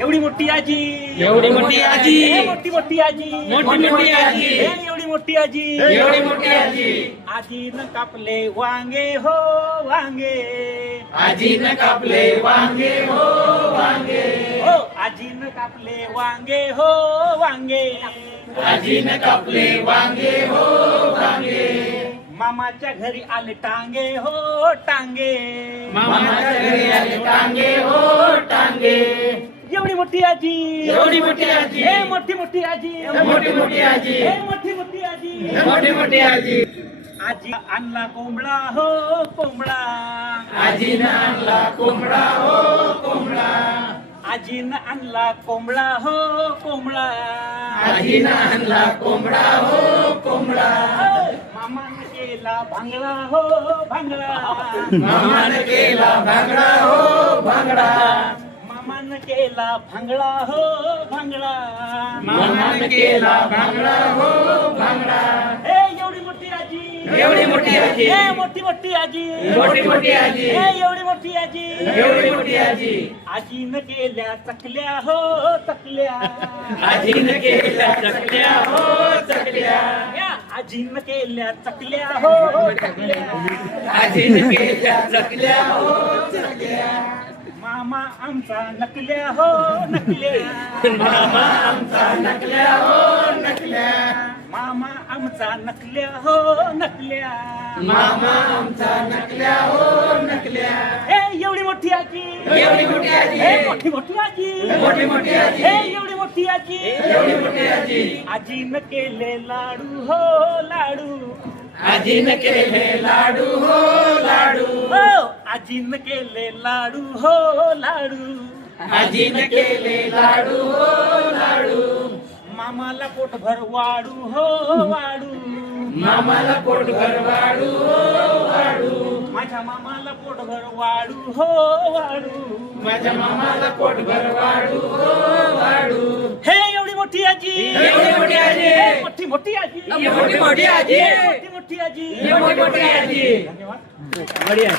एवढी मोठी आजी. एवढी मोठी आजी. मोठी मोठी आजी. मोठी मोठी आजी. एवढी मोठी आजी. एवढी मोठी आजी. आजीनं कापले वांगे हो वांगे. आजीनं कापले वांगे हो वांगे. हो आजीनं कापले वांगे हो वांगे. आजीनं कापले वांगे हो वांगे. मामाच्या घरी आले टांगे हो टांगे. मामाच्या घरी आले टांगे हो टांगे. मोठी आजी. एवढी मोठी आजी. ए, मोठी मोठी आजी. मोठी मोठी आजी. ए, मोठी मोठी आजी. मोठी मोठी आजी. आजी आणला कोंबडा हो कोंबडा. आजीनं आणला कोंबडा हो कोंबडा. आजीनं आणला कोंबडा हो कोंबडा. आजीनं आणला कोंबडा हो कोंबडा. मामानं केला भांगडा हो भांगडा. मामानं केला भांगडा हो भांगडा. केला भांगडा हो भांगडा. मामानं केला भांगडा हो भांगडा. ए एवढी मोठी आजी. एवढी मोठी आजी. ए मोठी मोठी आजी. मोठी मोठी आजी. ए एवढी मोठी आजी. एवढी मोठी आजी. आजीनं केल्या चकल्या हो चकल्या. आजीनं केल्या चकल्या हो चकल्या. आजीनं केल्या चकल्या हो चकल्या. आजीनं केल्या चकल्या हो चकल्या. मामा आमचा नकल्या हो नकल्या. मामा आमचा नकल्या हो नकल्या. मामा आमचा नकल्या हो नकल्या. मामा आमचा नकल्या हो नकल्या. ए एवढी मोठी आजी. एवढी मोठी आजी. ए मोठी मोठी आजी. मोठी मोठी आजी. ए एवढी मोठी आजी. एवढी मोठी आजी. आजीनं केले लाडू हो लाडू. आजीनं केले लाडू हो लाडू. हो आजीनं केले लाडू हो लाडू. आजीनं केले लाडू हो लाडू. मामाला पोटभर वाडू हो वाडू. मामाला पोटभर वाडू हो वाडू. माझ्या मामाला पोटभर वाडू हो वाडू. माझ्या मामाला पोटभर वाडू हो वाडू. हे एवढी मोठी आजी. एवढी मोठी आजी. हे मोठी मोठी आजी. एवढी मोठी आजी. मोठी मोठी आजी. एवढी मोठी आजी. धन्यवाद. बढिया.